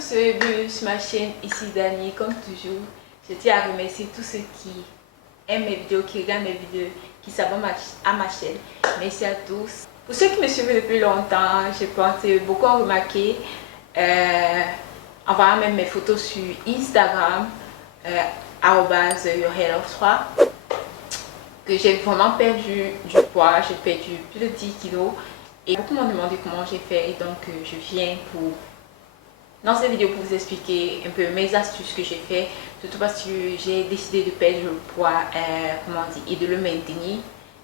tous, bienvenue sur ma chaîne, ici Dani. Comme toujours, je tiens à remercier tous ceux qui aiment mes vidéos, qui regardent mes vidéos, qui s'abonnent à ma chaîne. Merci à tous. Pour ceux qui me suivent depuis longtemps, je pense que beaucoup ont remarqué, en voyant même mes photos sur Instagram, @yourhealth3, que j'ai vraiment perdu du poids. J'ai perdu plus de 10 kilos. Et beaucoup m'ont demandé comment j'ai fait, et donc je viens dans cette vidéo pour vous expliquer un peu mes astuces que j'ai fait, surtout parce que j'ai décidé de perdre le poids, et de le maintenir.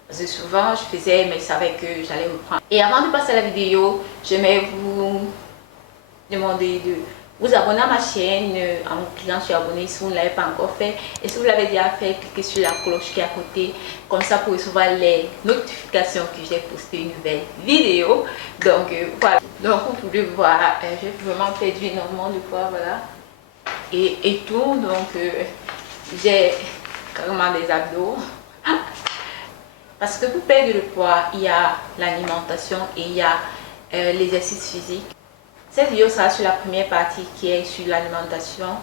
Parce que souvent je faisais, mais je savais que j'allais reprendre. Et avant de passer à la vidéo, j'aimerais vous demander de vous abonner à ma chaîne en cliquant sur abonner si vous ne l'avez pas encore fait. Et si vous l'avez déjà fait, cliquez sur la cloche qui est à côté, comme ça pour recevoir les notifications que j'ai posté une nouvelle vidéo. Donc voilà, donc vous pouvez voir, j'ai vraiment perdu énormément de poids, voilà, et tout. Donc j'ai carrément des abdos. Parce que pour perdre le poids, il y a l'alimentation et il y a l'exercice physique. Cette vidéo sera sur la première partie qui est sur l'alimentation,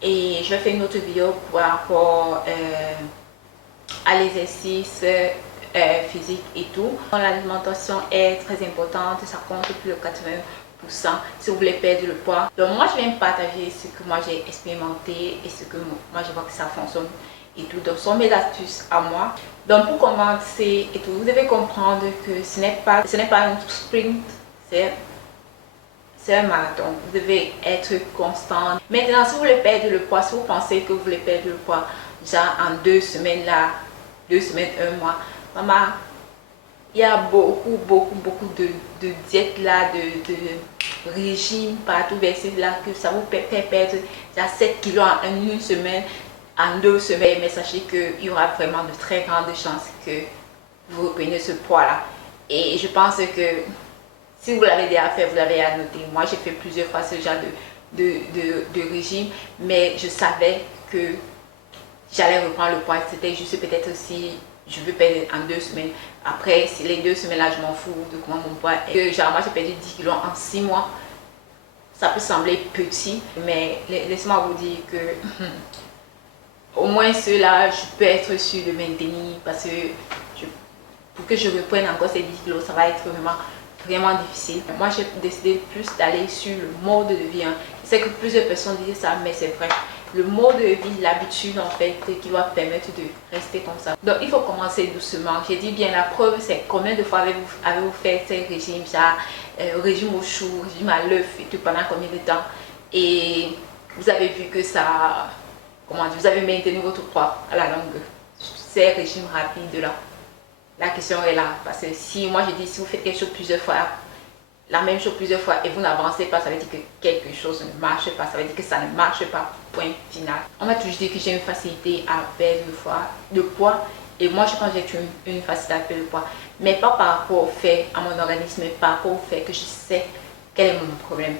et je vais faire une autre vidéo par rapport à l'exercice physique et tout. L'alimentation est très importante, ça compte plus de 80% si vous voulez perdre le poids. Donc moi je viens partager ce que moi j'ai expérimenté et ce que moi je vois que ça fonctionne et tout. Donc ce sont mes astuces à moi. Donc pour commencer et tout, vous devez comprendre que ce n'est pas un sprint, c'est un marathon. Vous devez être constant. Maintenant, si vous voulez perdre le poids, si vous pensez que vous voulez perdre le poids, genre en 2 semaines là, 2 semaines, 1 mois, maman, il y a beaucoup de diètes là, de régimes partout versés là, que ça vous fait perdre 7 kilos en une semaine, en 2 semaines. Mais sachez qu'il y aura vraiment de très grandes chances que vous repreniez ce poids là. Et je pense que si vous l'avez déjà fait, vous l'avez annoté. Moi, j'ai fait plusieurs fois ce genre de régime, mais je savais que j'allais reprendre le poids. C'était juste peut-être si je veux perdre en 2 semaines. Après, si les 2 semaines là, je m'en fous de comment mon poids est. Genre, moi, j'ai perdu 10 kilos en 6 mois. Ça peut sembler petit, mais laissez-moi vous dire que au moins cela, je peux être sûre de maintenir, parce que pour que je reprenne encore ces 10 kilos, ça va être vraiment difficile. Moi j'ai décidé plus d'aller sur le mode de vie. Je sais que plusieurs personnes disent ça, mais c'est vrai. Le mode de vie, l'habitude en fait, qui va permettre de rester comme ça. Donc il faut commencer doucement. J'ai dit bien, la preuve c'est combien de fois avez-vous fait ces régimes, genre régime au chou, régime à l'œuf et tout, pendant combien de temps, et vous avez vu que ça, comment dire, vous avez maintenu votre poids à la longue. Ces régimes rapides là. La question est là, parce que si moi je dis, si vous faites quelque chose plusieurs fois, la même chose plusieurs fois, et vous n'avancez pas, ça veut dire que quelque chose ne marche pas, ça veut dire que ça ne marche pas, point final. On m'a toujours dit que j'ai une facilité à perdre le poids, et moi je pense que j'ai une facilité à perdre le poids, mais pas par rapport au fait, à mon organisme, mais par rapport au fait que je sais quel est mon problème.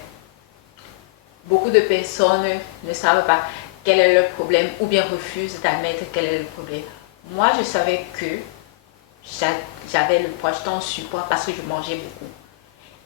Beaucoup de personnes ne savent pas quel est leur problème, ou bien refusent d'admettre quel est le problème. Moi je savais que j'avais le poids, j'étais en surpoids parce que je mangeais beaucoup.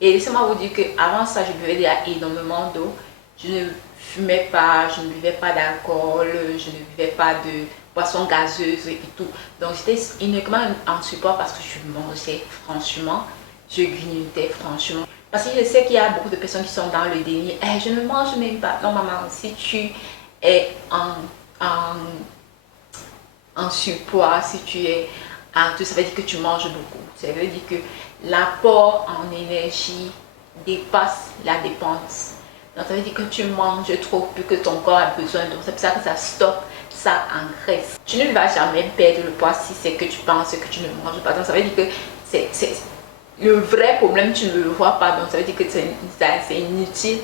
Et laissez-moi vous dire qu'avant ça, je buvais déjà énormément d'eau. Je ne fumais pas, je ne buvais pas d'alcool, je ne buvais pas de boissons gazeuses et tout. Donc j'étais uniquement en surpoids parce que je mangeais franchement, je grignotais franchement. Parce que je sais qu'il y a beaucoup de personnes qui sont dans le déni. Eh, je ne mange même pas. Non maman, si tu es en surpoids, si tu es ça veut dire que tu manges beaucoup. Ça veut dire que l'apport en énergie dépasse la dépense. Donc ça veut dire que tu manges trop plus que ton corps a besoin. Donc c'est pour ça que ça stocke ça en graisse. Tu ne vas jamais perdre le poids si c'est que tu penses que tu ne manges pas. Donc ça veut dire que c'est le vrai problème, tu ne le vois pas. Donc ça veut dire que c'est inutile.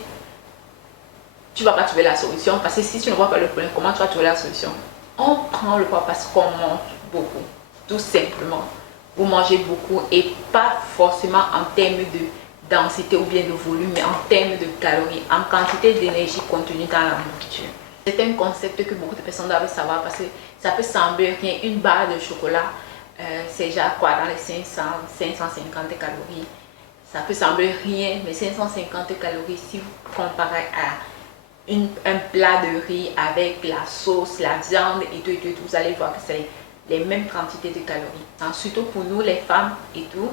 Tu ne vas pas trouver la solution. Parce que si tu ne vois pas le problème, comment tu vas trouver la solution? On prend le poids parce qu'on mange beaucoup. Tout simplement, vous mangez beaucoup, et pas forcément en termes de densité ou bien de volume, mais en termes de calories, en quantité d'énergie contenue dans la nourriture. C'est un concept que beaucoup de personnes doivent savoir, parce que ça peut sembler rien. Une barre de chocolat, c'est genre quoi, dans les 550 calories. Ça peut sembler rien, mais 550 calories, si vous comparez à un plat de riz avec la sauce, la viande et tout, vous allez voir que c'est les mêmes quantités de calories. Hein, surtout pour nous les femmes et tout,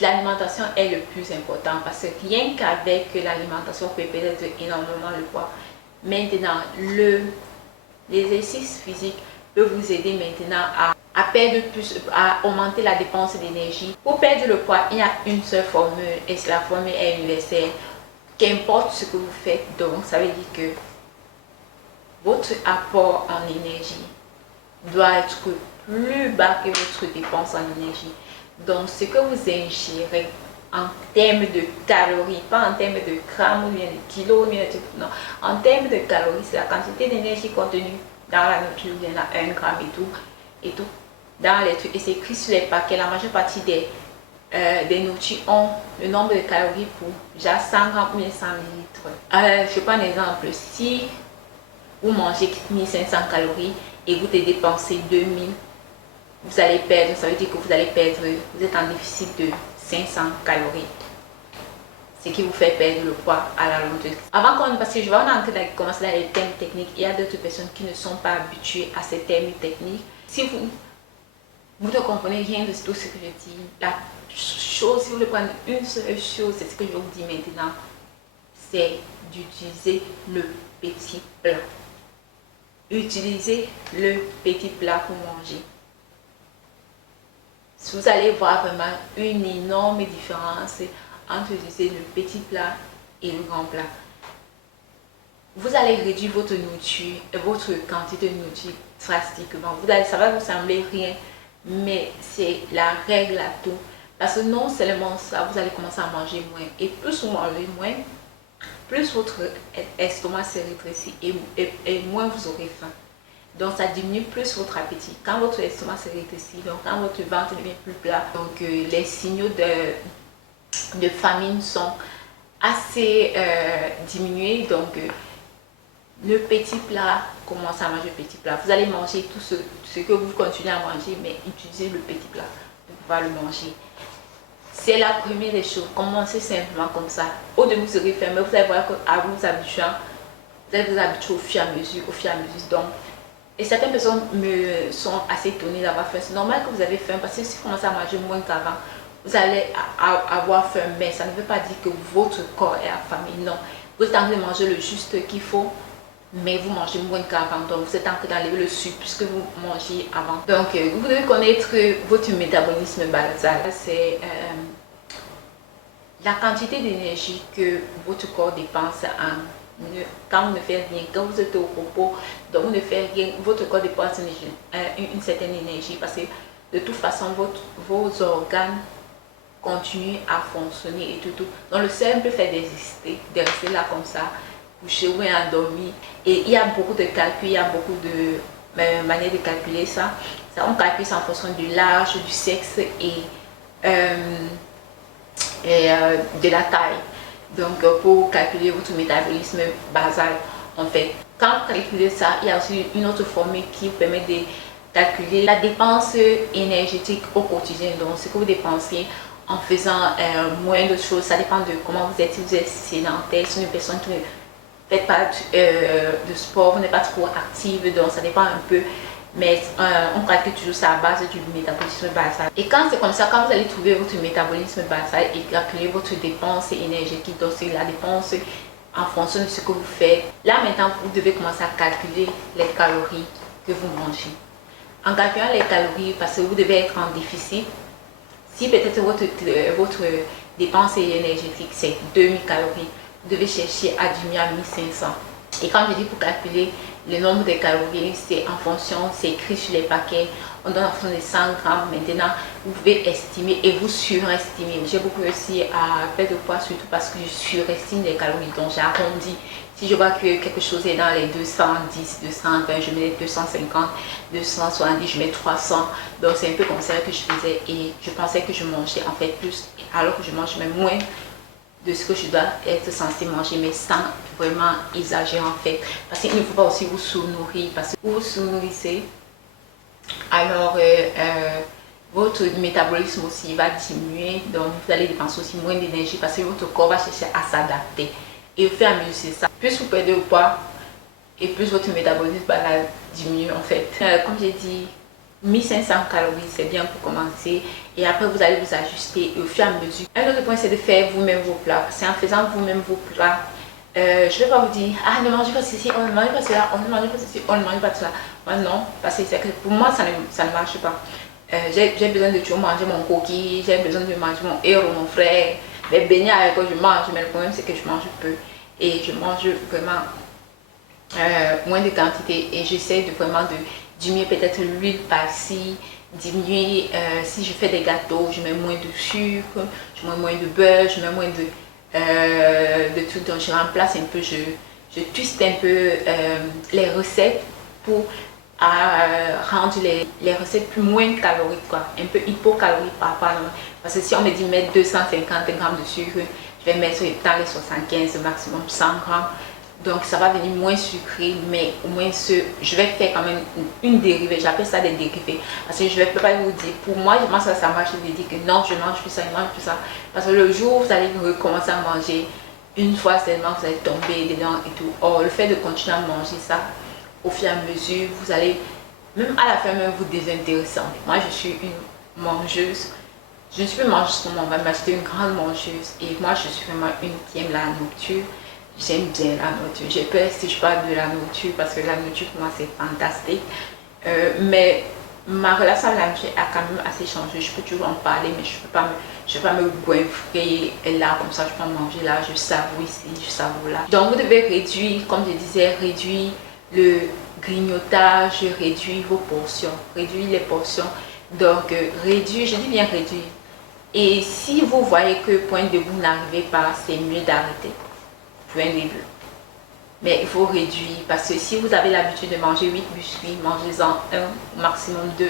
l'alimentation est le plus important parce que rien qu'avec l'alimentation, vous pouvez perdre énormément le poids. Maintenant, l'exercice physique peut vous aider maintenant à perdre plus, à augmenter la dépense d'énergie. Pour perdre le poids, il y a une seule formule et la formule est universelle. Qu'importe ce que vous faites, donc ça veut dire que votre apport en énergie doit être plus bas que votre dépense en énergie. Donc ce que vous ingérez en termes de calories, pas en termes de grammes ou bien de kilos, non, en termes de calories, c'est la quantité d'énergie contenue dans la nature, il y en a 1 gramme et tout, dans les trucs, et c'est écrit sur les paquets, la majeure partie des nourritures ont le nombre de calories pour déjà 100 grammes ou bien 100 millilitres. Je prends un exemple, si vous mangez 1500 calories et vous dépensez 2000, vous allez perdre, ça veut dire que vous allez perdre, vous êtes en déficit de 500 calories. Ce qui vous fait perdre le poids à la longue. Parce que je vais commencer dans les termes techniques, il y a d'autres personnes qui ne sont pas habituées à ces termes techniques. Si vous ne comprenez rien de tout ce que je dis, la chose, si vous voulez prendre une seule chose, c'est ce que je vous dis maintenant, c'est d'utiliser le petit plat. Utilisez le petit plat pour manger. Vous allez voir vraiment une énorme différence entre utiliser le petit plat et le grand plat. Vous allez réduire votre nourriture, votre quantité de nourriture drastiquement. Ça va vous sembler rien, mais c'est la règle à tout. Parce que non seulement ça, vous allez commencer à manger moins. Et plus vous mangez moins, plus votre estomac se rétrécit et moins vous aurez faim. Donc ça diminue plus votre appétit. Quand votre estomac se rétrécit, donc quand votre ventre devient plus plat, donc les signaux de famine sont assez diminués. Donc le petit plat, commencez à manger le petit plat. Vous allez manger tout ce que vous continuez à manger, mais utilisez le petit plat pour pouvoir le manger. C'est la première des choses. Commencez simplement comme ça. Au début, vous serez faim, mais vous allez voir qu'à vous habituant, vous allez vous habituer au fur et à mesure, Donc, et certaines personnes me sont assez étonnées d'avoir faim. C'est normal que vous avez faim parce que si vous commencez à manger moins qu'avant, vous allez avoir faim. Mais ça ne veut pas dire que votre corps est affamé. Non, vous êtes en train de manger le juste qu'il faut, mais vous mangez moins qu'avant. Donc, vous êtes en train d'enlever le sucre puisque vous mangez avant. Donc, vous devez connaître votre métabolisme basal. C'est la quantité d'énergie que votre corps dépense quand vous ne faites rien, quand vous êtes au repos, donc vous ne faites rien, votre corps dépense une certaine énergie parce que de toute façon, vos organes continuent à fonctionner et tout. Donc le simple fait de rester là comme ça, couché ou endormi, et il y a beaucoup de calculs, il y a beaucoup de manières de calculer ça. On calcule ça en fonction du l'âge, du sexe et de la taille. Donc pour calculer votre métabolisme basal, en fait, quand vous calculez ça, il y a aussi une autre formule qui vous permet de calculer la dépense énergétique au quotidien. Donc ce que vous dépensez en faisant moins de choses, ça dépend de comment vous êtes. Si vous êtes sédentaire, si une personne qui ne fait pas de sport, vous n'êtes pas trop active, donc ça dépend un peu. Mais on calcule toujours ça à base du métabolisme basal. Et quand c'est comme ça, quand vous allez trouver votre métabolisme basal et calculer votre dépense énergétique, donc c'est la dépense en fonction de ce que vous faites, là maintenant vous devez commencer à calculer les calories que vous mangez. En calculant les calories, parce que vous devez être en déficit, si peut-être votre dépense énergétique c'est 2000 calories, vous devez chercher à diminuer à 1500. Et quand je dis pour calculer le nombre de calories, c'est en fonction, c'est écrit sur les paquets, on donne en fonction de 100 grammes. Maintenant, vous pouvez estimer et vous surestimez. J'ai beaucoup réussi à perdre de poids, surtout parce que je surestime les calories, donc j'ai arrondi. Si je vois que quelque chose est dans les 210, 220, je mets 250, 270, je mets 300. Donc c'est un peu comme ça que je faisais et je pensais que je mangeais en fait plus, alors que je mange même moins de ce que je dois être censé manger, mais sans vraiment exagérer en fait. Parce qu'il ne faut pas aussi vous sous-nourrir, parce que vous sous-nourrissez, alors votre métabolisme aussi va diminuer, donc vous allez dépenser aussi moins d'énergie parce que votre corps va chercher à s'adapter. Et au fur et à mesure, c'est ça. Plus vous perdez au poids, et plus votre métabolisme va diminuer en fait. Comme j'ai dit, 1500 calories, c'est bien pour commencer. Et après, vous allez vous ajuster au fur et à mesure. Un autre point, c'est de faire vous-même vos plats. C'est en faisant vous-même vos plats. Je ne vais pas vous dire, ah, ne mangez pas ceci, on ne mange pas cela, on ne mange pas ceci, on ne mange pas cela. Moi, non, parce que pour moi, ça ne marche pas. J'ai besoin de toujours manger mon coquille, j'ai besoin de manger mon héros, mon frère, les beignets avec quoi je mange. Mais le problème, c'est que je mange peu. Et je mange vraiment moins de quantité. Et j'essaie de vraiment de diminuer peut-être l'huile par-ci, diminuer si je fais des gâteaux, je mets moins de sucre, je mets moins de beurre, je mets moins de tout. Donc je remplace un peu, je twiste un peu les recettes pour rendre les recettes moins caloriques, quoi, un peu hypocaloriques par rapport à nous. Parce que si on me dit mettre 250 grammes de sucre, je vais mettre dans les 75, maximum 100 grammes. Donc ça va venir moins sucré, mais au moins je vais faire quand même une dérivée. J'appelle ça des dérivés. Parce que je ne vais pas vous dire, pour moi, je pense que ça marche. Je vais dire que non, je mange plus ça, je mange plus ça. Parce que le jour où vous allez recommencer à manger, une fois seulement, vous allez tomber dedans et tout. Or, le fait de continuer à manger ça, au fur et à mesure, vous allez, même à la fin, même vous désintéresser. Moi, je suis une mangeuse. Je ne suis plus mangeuse comme on va m'acheter une grande mangeuse. Et moi, je suis vraiment une qui aime la nourriture. J'aime bien la nourriture. J'ai peur si je parle de la nourriture parce que la nourriture pour moi c'est fantastique. Mais ma relation avec la nourriture a quand même assez changé. Je peux toujours en parler, mais je ne peux pas me goinfrer là comme ça. Je peux manger là, je savoure ici, je savoure là. Donc vous devez réduire, comme je disais, réduire le grignotage, réduire vos portions, réduire les portions. Donc réduire, je dis bien réduire. Et si vous voyez que point de vous n'arrivez pas, c'est mieux d'arrêter. Un début. Mais il faut réduire parce que si vous avez l'habitude de manger 8 biscuits, mangez-en un, maximum 2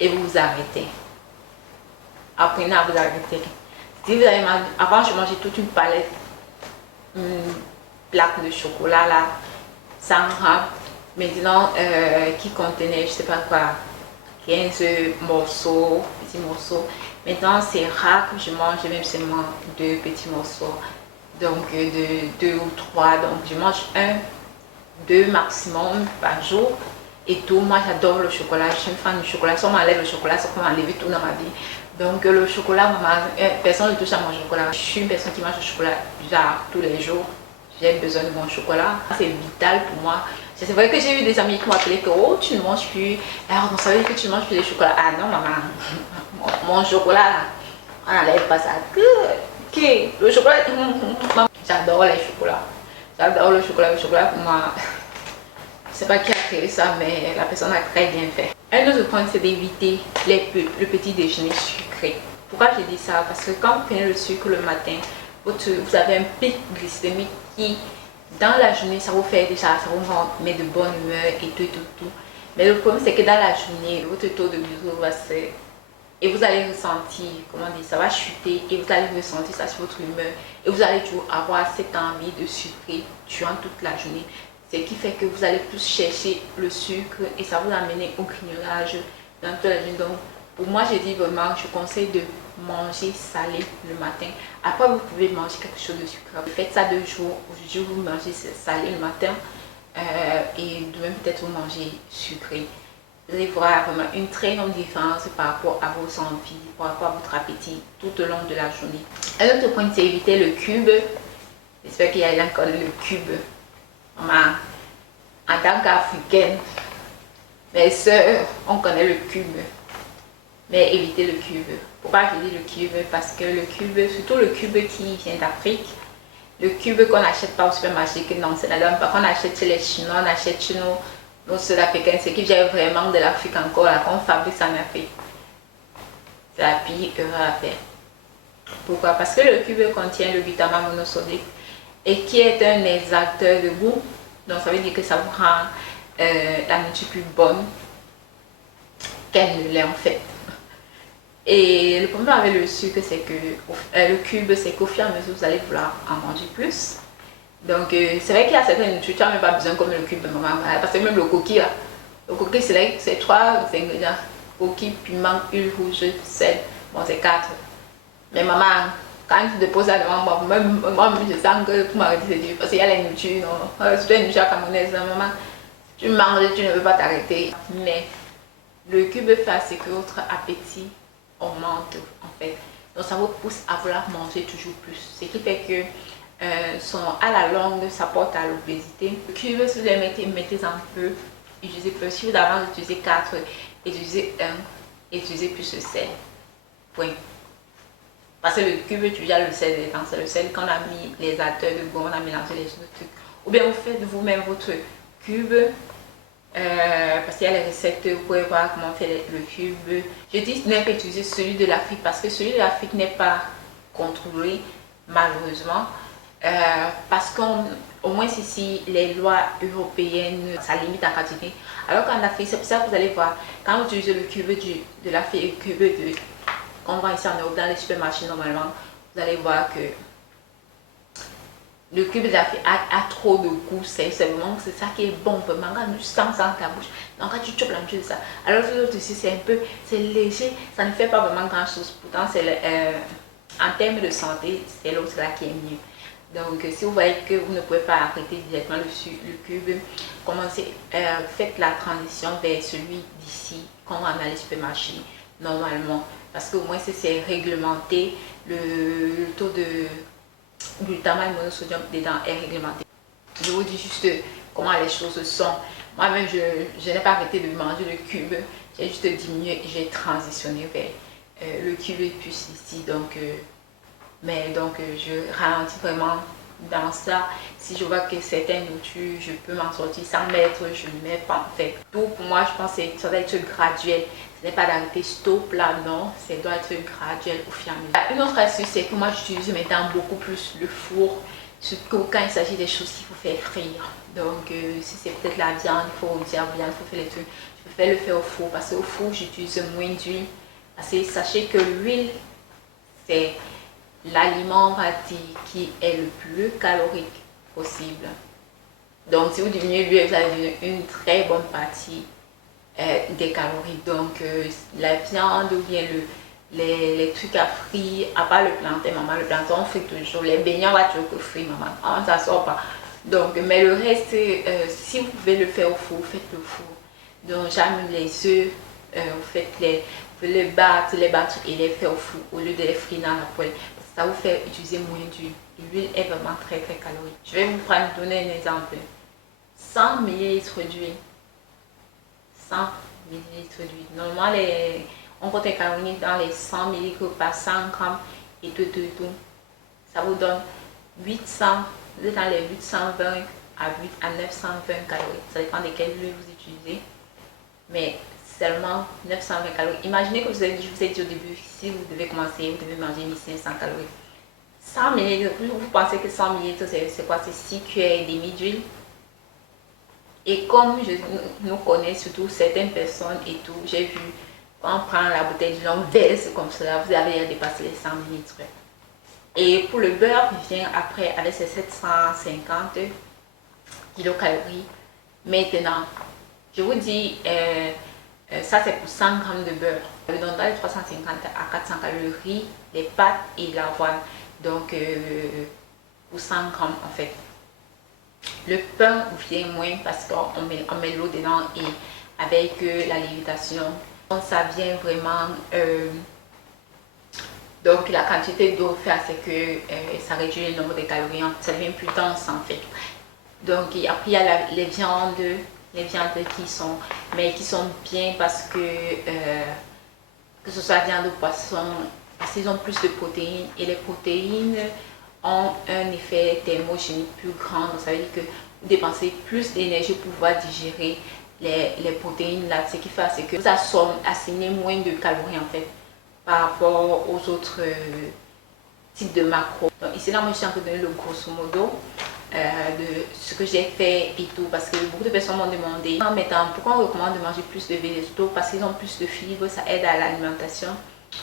et vous vous arrêtez. Apprenez à vous arrêter. Si vous avez mangé, avant je mangeais toute une palette, une plaque de chocolat là, 100 grammes, maintenant qui contenait je sais pas quoi, 15 morceaux, petits morceaux. Maintenant c'est rare que je mange même seulement 2 petits morceaux. Donc de 2 ou 3, donc je mange 1, 2 maximum par jour et tout. Moi j'adore le chocolat, je suis une fan du chocolat. Si on m'enlève le chocolat, ça peut m'enlever tout dans ma vie. Donc le chocolat, personne ne touche à mon chocolat. Je suis une personne qui mange le chocolat genre tous les jours. J'ai besoin de mon chocolat, c'est vital pour moi. C'est vrai que j'ai eu des amis qui m'ont appelé que oh tu ne manges plus, alors on savait que tu ne manges plus le chocolat. Ah non maman, mon chocolat, on n'enlève pas ça. Ok, le chocolat, j'adore les chocolats. J'adore le chocolat. Le chocolat pour moi, je ne sais pas qui a créé ça, mais la personne a très bien fait. Un autre point, c'est d'éviter le petit déjeuner sucré. Pourquoi je dis ça? Parce que quand vous prenez le sucre le matin, vous avez un pic glycémique qui, dans la journée, ça vous fait déjà, ça vous met de bonne humeur et tout. Mais le problème, c'est que dans la journée, votre taux de glucose va se... Et vous allez ressentir, comment dire, ça va chuter et vous allez ressentir ça sur votre humeur. Et vous allez toujours avoir cette envie de sucrer durant toute la journée. Ce qui fait que vous allez plus chercher le sucre et ça vous amène au grignolage dans toute la journée. Donc, pour moi, je dis vraiment, je conseille de manger salé le matin. Après, vous pouvez manger quelque chose de sucré. Faites ça 2 jours. Aujourd'hui, vous mangez salé le matin et demain, peut-être vous mangez sucré. Vous allez voir vraiment une très grande différence par rapport à vos envies, par rapport à votre appétit tout au long de la journée. Un autre point, c'est éviter le cube. J'espère qu'il y a encore le cube. Maman, en tant qu'Africaine, mes soeurs, on connaît le cube. Mais évitez le cube. Pourquoi je dis le cube? Parce que le cube, surtout le cube qui vient d'Afrique, le cube qu'on n'achète pas au supermarché, que non, c'est la même pas qu'on achète chez les Chinois, on achète chez nous. Nos Sud-Africains, c'est qui vient vraiment de l'Afrique encore, là, qu'on fabrique ça en Afrique. C'est la pire erreur à faire. Pourquoi? Parce que le cube contient le glutamate monosodique et qui est un extracteur de goût. Donc ça veut dire que ça vous rend la nourriture plus bonne qu'elle ne l'est en fait. Et le problème avec le sucre, c'est que le cube, c'est qu'au fur et à mesure, vous allez vouloir en manger plus. Donc c'est vrai qu'il y a certaines nourritures, tu n'as même pas besoin comme le cube de maman. Parce que même le coquille là, le coquille c'est 3 ingrédients. Coquille, piment, huile rouge, sel. Bon c'est 4. Mais maman, quand tu te poses la demande, moi, je sens que pour m'arrêter c'est dur parce qu'il y a la nourriture, non? Si tu es une nourriture camerounaise, maman, tu manges, tu ne veux pas t'arrêter. Mais le cube fait à ce que votre appétit augmente en fait. Donc ça vous pousse à vouloir manger toujours plus. Ce qui fait que à la longue, ça porte à l'obésité. Le cube, si vous le mettez un peu, utilisez peu. Si vous d'avance utilisez 4, utilisez 1, utilisez plus le sel. Point. Parce que le cube, tu as le sel dedans. C'est le sel qu'on a mis les acteurs de goût, on a mélangé les autres trucs. Ou bien vous faites vous-même votre cube. Parce qu'il y a les recettes, vous pouvez voir comment faire le cube. Je dis ne pas utiliser celui de l'Afrique parce que celui de l'Afrique n'est pas contrôlé, malheureusement. Parce qu'au moins ici, les lois européennes, ça limite la quantité. Alors qu'en Afrique, c'est pour ça que vous allez voir, quand vous utilisez le cube de l'Afrique et le cube qu'on voit ici en Europe dans les supermarchés normalement, vous allez voir que le cube de l'Afrique a trop de goût, c'est vraiment c'est ça qui est bon, vraiment quand tu sens ça dans ta bouche. Donc quand tu chopes la chose de ça, alors que l'autre ici c'est un peu, c'est léger, ça ne fait pas vraiment grand chose. Pourtant c'est en termes de santé, c'est l'autre là qui est mieux. Donc si vous voyez que vous ne pouvez pas arrêter directement le cube, commencez, faites la transition vers celui d'ici qu'on va dans les supermarchés normalement. Parce qu'au moins c'est réglementé, le taux de glutamate monosodium dedans est réglementé. Je vous dis juste comment les choses sont. Moi-même, je n'ai pas arrêté de manger le cube. J'ai juste diminué et j'ai transitionné vers le cube et puis ici. Donc, je ralentis vraiment dans ça. Si je vois que certaines nourritures, je peux m'en sortir sans mettre, je ne mets pas en fait. Tout pour moi, je pense que ça doit être graduel. Ce n'est pas d'arrêter stop là, non. Ça doit être graduel au fur et à mesure. Une autre astuce, c'est que moi, j'utilise maintenant beaucoup plus le four. Surtout quand il s'agit des choses qu'il faut faire frire. Donc, si c'est peut-être la viande, il faut dire viande, il faut faire les trucs. Je préfère le faire au four parce qu'au four, j'utilise moins d'huile. Parce que sachez que l'huile, c'est l'aliment, on va dire, qui est le plus calorique possible. Donc, si vous diminuez l'huile, vous avez une très bonne partie des calories. Donc, la viande ou bien les trucs à frire, à part le plantain, maman, le plantain, on frit toujours. Les beignets, on va toujours que frire, maman. Ah, ça sort pas. Donc, mais le reste, si vous pouvez le faire au four, faites le four. Donc, j'aime les œufs, vous faites les battre et les faire au four au lieu de les frire dans la poêle. Ça vous fait utiliser moins d'huile. L'huile est vraiment très très calorique. Je vais vous donner un exemple. 100 ml d'huile. 100 ml d'huile. Normalement, on compte les calories dans les 100 ml par 100 grammes et tout. Ça vous donne 800, vous êtes dans les 820 à 920 calories. Ça dépend de quelle huile vous utilisez. Mais seulement 920 calories. Imaginez que je vous ai dit au début, si vous devez commencer, vous devez manger 1500 calories. 100 ml, vous pensez que 100 ml c'est quoi? C'est 6 cuillères et demie d'huile. Et comme nous connaissons surtout certaines personnes et tout, j'ai vu, quand on prend la bouteille d'huile, on verse comme cela, vous avez dépassé les 100 ml. Et pour le beurre, il vient après avec ses 750 kilocalories. Maintenant, je vous dis, ça c'est pour 100 g de beurre. Donc dans les 350 à 400 calories, les pâtes et l'avoine. Donc pour 100 g en fait. Le pain vient moins parce qu'on met l'eau dedans et avec la lévitation. Donc ça vient vraiment... donc la quantité d'eau fait c'est que ça réduit le nombre de calories. Ça devient plus dense en fait. Donc après il y a les viandes qui sont bien parce que ce soit viande ou poisson, parce qu'ils ont plus de protéines et les protéines ont un effet thermogénique plus grand. Donc ça veut dire que vous dépensez plus d'énergie pour pouvoir digérer les protéines là, ce qui fait c'est que vous assimilez moins de calories en fait par rapport aux autres types de macros. Donc ici là moi je suis en train de donner le grosso modo de ce que j'ai fait et tout, parce que beaucoup de personnes m'ont demandé en mettant pourquoi on recommande de manger plus de végétaux, parce qu'ils ont plus de fibres, ça aide à l'alimentation,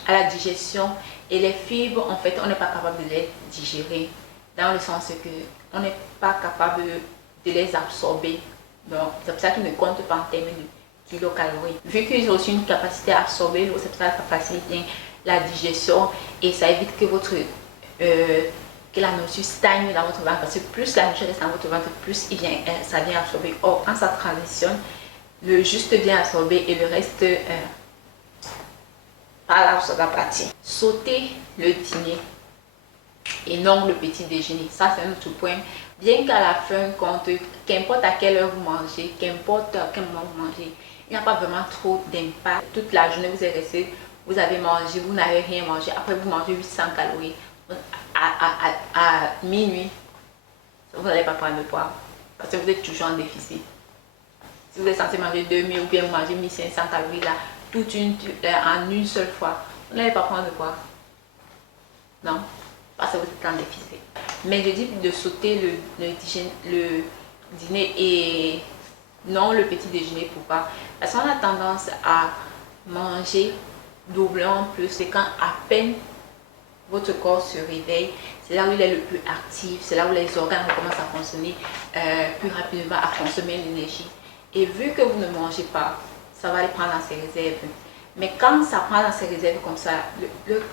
à la digestion, et les fibres en fait on n'est pas capable de les digérer dans le sens que on n'est pas capable de les absorber. Donc c'est pour ça qu'ils ne comptent pas en termes de kilocalories. Vu qu'ils ont aussi une capacité à absorber l'eau, c'est pour ça que ça facilite bien la digestion et ça évite que votre que la nourriture stagne dans votre ventre, parce que plus la nourriture reste dans votre ventre, plus ça vient absorber. Or, quand ça transitionne, le juste vient absorber et le reste, par là, ça va partir. Sauter le dîner et non le petit déjeuner. Ça, c'est un autre point. Bien qu'à la fin, qu'importe à quelle heure vous mangez, qu'importe à quel moment vous mangez, il n'y a pas vraiment trop d'impact. Toute la journée, vous êtes resté, vous avez mangé, vous n'avez rien mangé. Après, vous mangez 800 calories. À minuit, vous n'allez pas prendre le poids parce que vous êtes toujours en déficit. Si vous êtes censé manger 2000 ou bien vous mangez 1500 calories là, en une seule fois, vous n'allez pas prendre le poids. Non, parce que vous êtes en déficit. Mais je dis de sauter le dîner et non le petit déjeuner. Pourquoi? Parce qu'on a tendance à manger doublement plus. C'est quand à peine votre corps se réveille, c'est là où il est le plus actif, c'est là où les organes commencent à fonctionner plus rapidement, à consommer l'énergie. Et vu que vous ne mangez pas, ça va aller prendre dans ses réserves. Mais quand ça prend dans ses réserves comme ça,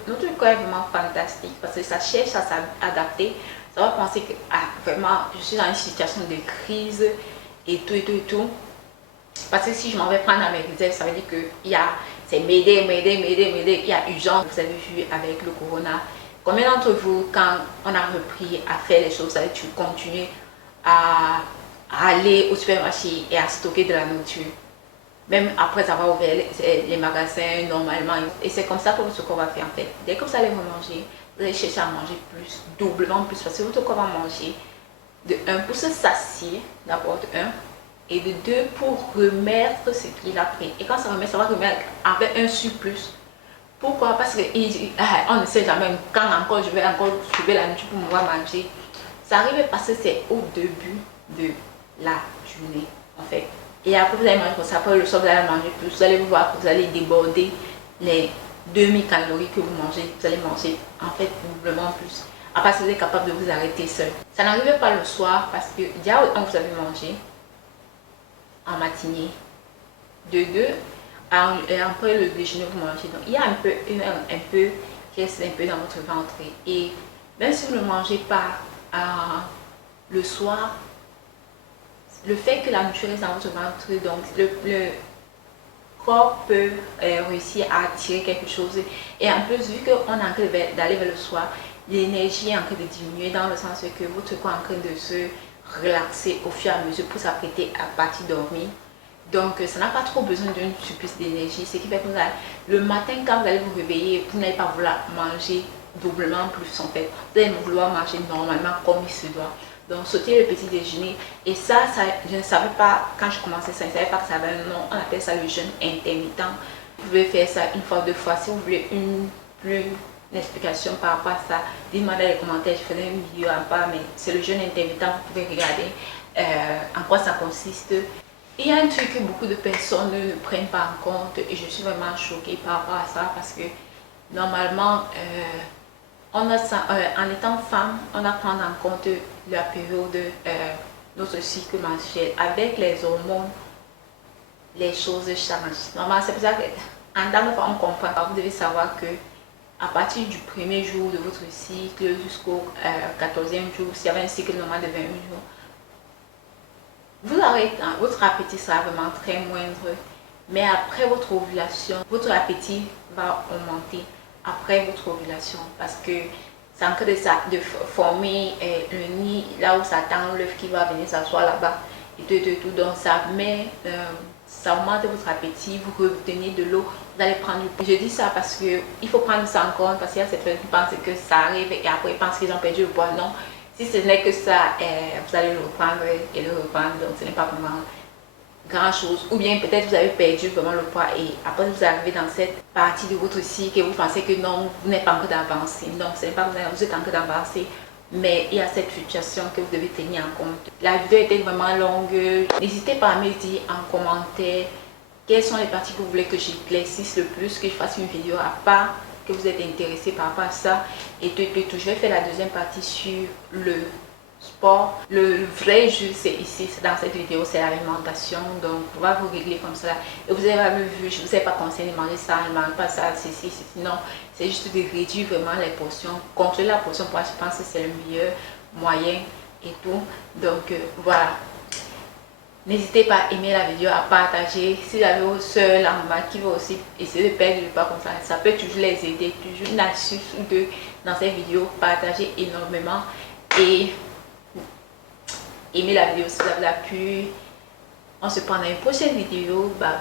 notre corps est vraiment fantastique parce que ça cherche à s'adapter. Ça va penser que vraiment, je suis dans une situation de crise et tout. Parce que si je m'en vais prendre dans mes réserves, ça veut dire que c'est m'aider, il y a urgence. Vous avez vu avec le corona, combien d'entre vous, quand on a repris à faire les choses, tu continues à aller au supermarché et à stocker de la nourriture, même après avoir ouvert les magasins normalement. Et c'est comme ça que votre corps va faire en fait. Dès que vous allez manger, vous allez chercher à manger plus, doublement plus, parce que votre corps va manger de 1 pour se satier, d'abord de 1, et de 2 pour remettre ce qu'il a pris. Et quand ça remet, ça va remettre avec un surplus. Pourquoi? Parce qu'on ne sait jamais quand encore je vais encore trouver la nourriture pour pouvoir manger. Ça arrive parce que c'est au début de la journée en fait. Et après vous allez manger comme ça, après le soir vous allez manger plus, vous allez voir que vous allez déborder les 2000 calories que vous mangez, vous allez manger en fait doublement plus. Après vous êtes capable de vous arrêter seul. Ça n'arrive pas le soir parce que déjà vous avez mangé en matinée, de 2 et après le déjeuner vous mangez. Donc il y a un peu qui reste un peu dans votre ventre. Et même si vous ne mangez pas le soir, le fait que la nourriture reste dans votre ventre, donc le corps peut réussir à attirer quelque chose. Et en plus, vu qu'on est en train d'aller vers le soir, l'énergie est en train de diminuer dans le sens que votre corps est en train de se relaxer au fur et à mesure pour s'apprêter à partir dormir. Donc ça n'a pas trop besoin d'une surplus d'énergie, ce qui fait que le matin quand vous allez vous réveiller, vous n'allez pas vouloir manger doublement plus en fait. Vous allez vouloir manger normalement comme il se doit. Donc sauter le petit déjeuner. Et ça je ne savais pas, quand je commençais ça, je ne savais pas que ça avait un nom, on appelle ça le jeûne intermittent. Vous pouvez faire ça une fois, 2 fois. Si vous voulez une explication par rapport à ça, dites-moi dans les commentaires, je ferai une vidéo à part, mais c'est le jeûne intermittent, vous pouvez regarder en quoi ça consiste. Il y a un truc que beaucoup de personnes ne prennent pas en compte et je suis vraiment choquée par rapport à ça parce que normalement, en étant femme, on doit prendre en compte la période de notre cycle menstruel. Avec les hormones, les choses changent. Normalement, c'est pour ça qu'en tant que femme, on comprend. Vous devez savoir que à partir du premier jour de votre cycle jusqu'au 14e jour, s'il y avait un cycle normal de 28 jours, votre appétit sera vraiment très moindre, mais après votre ovulation, votre appétit va augmenter après votre ovulation parce que c'est en train de former le nid là où s'attend l'œuf qui va venir s'asseoir là-bas et tout. Donc ça augmente votre appétit, vous retenez de l'eau, vous allez prendre du poids. Je dis ça parce que il faut prendre ça en compte parce qu'il y a cette personnes qui pensent que ça arrive et après ils pensent qu'ils ont perdu le poids. Non. Si ce n'est que ça, vous allez le reprendre et le reprendre, donc ce n'est pas vraiment grand chose. Ou bien peut-être vous avez perdu vraiment le poids et après vous arrivez dans cette partie de votre cycle et vous pensez que non, vous n'êtes pas encore d'avancée. Non, ce n'est pas vous êtes encore d'avancée, mais il y a cette situation que vous devez tenir en compte. La vidéo était vraiment longue. N'hésitez pas à me dire en commentaire quelles sont les parties que vous voulez que j'éclaircisse le plus, que je fasse une vidéo à part, que vous êtes intéressé par rapport à ça et tout. Je vais faire la deuxième partie sur le sport. Le vrai jeu, c'est ici, dans cette vidéo, c'est l'alimentation. Donc, on va vous régler comme ça. Et vous avez vu, je ne vous ai pas conseillé de manger ça, ne mange pas ça, ceci. Non, c'est juste de réduire vraiment les portions. Contrôler la portion, moi, je pense que c'est le meilleur moyen et tout. Donc, voilà. N'hésitez pas à aimer la vidéo, à partager. Si vous avez vos soeurs, la maman qui va aussi essayer de perdre du poids comme ça peut toujours les aider. Toujours une astuce ou deux dans cette vidéo. Partagez énormément et aimez la vidéo si vous avez plu. On se prend dans une prochaine vidéo. Bye bye.